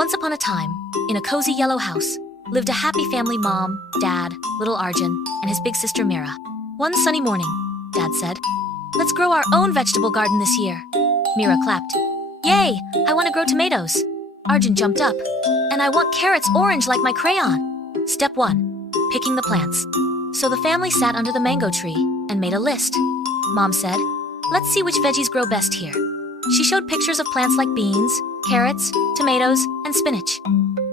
Once upon a time, in a cozy yellow house, lived a happy family: mom, dad, little Arjun, and his big sister Mira. One sunny morning, Dad said, "Let's grow our own vegetable garden this year." Mira clapped. "Yay! I want to grow tomatoes." Arjun jumped up. "And I want carrots orange like my crayon." Step 1. Picking the plants. So the family sat under the mango tree and made a list. Mom said, "Let's see which veggies grow best here." She showed pictures of plants like beans, carrots, tomatoes, and spinach.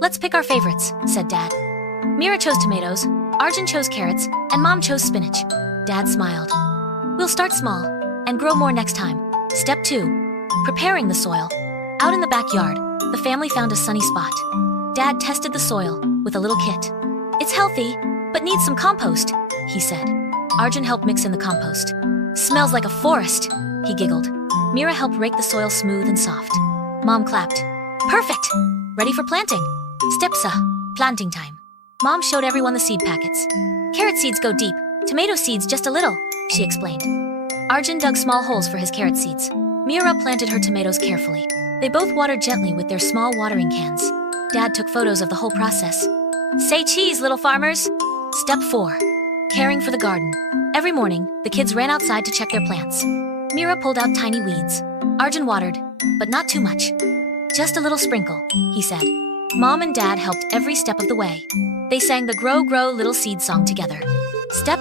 "Let's pick our favorites," said Dad. Mira chose tomatoes, Arjun chose carrots, and Mom chose spinach. Dad smiled. "We'll start small and grow more next time." Step 2. Preparing the soil. Out in the backyard, the family found a sunny spot. Dad tested the soil with a little kit. "It's healthy, but needs some compost," he said. Arjun helped mix in the compost. "Smells like a forest," he giggled. Mira helped rake the soil smooth and soft. Mom clapped. "Perfect! Ready for planting." Stepsa, planting time. Mom showed everyone the seed packets. "Carrot seeds go deep, tomato seeds just a little," she explained. Arjun dug small holes for his carrot seeds. Mira planted her tomatoes carefully. They both watered gently with their small watering cans. Dad took photos of the whole process. "Say cheese, little farmers." Step 4. Caring for the garden. Every morning, the kids ran outside to check their plants. Mira pulled out tiny weeds. Arjun watered, but not too much. "Just a little sprinkle," he said. Mom and Dad helped every step of the way. They sang the Grow, Grow, Little Seed song together. Step.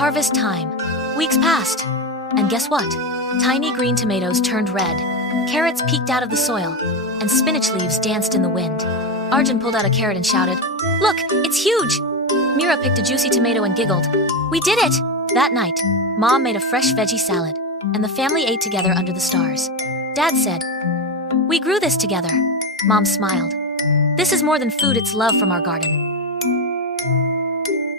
Harvest time. Weeks passed. And guess what? Tiny green tomatoes turned red. Carrots peeked out of the soil, and spinach leaves danced in the wind. Arjun pulled out a carrot and shouted, "Look, it's huge!" Mira picked a juicy tomato and giggled. "We did it!" That night, Mom made a fresh veggie salad, and the family ate together under the stars. Dad said, "We grew this together." Mom smiled. "This is more than food, it's love from our garden."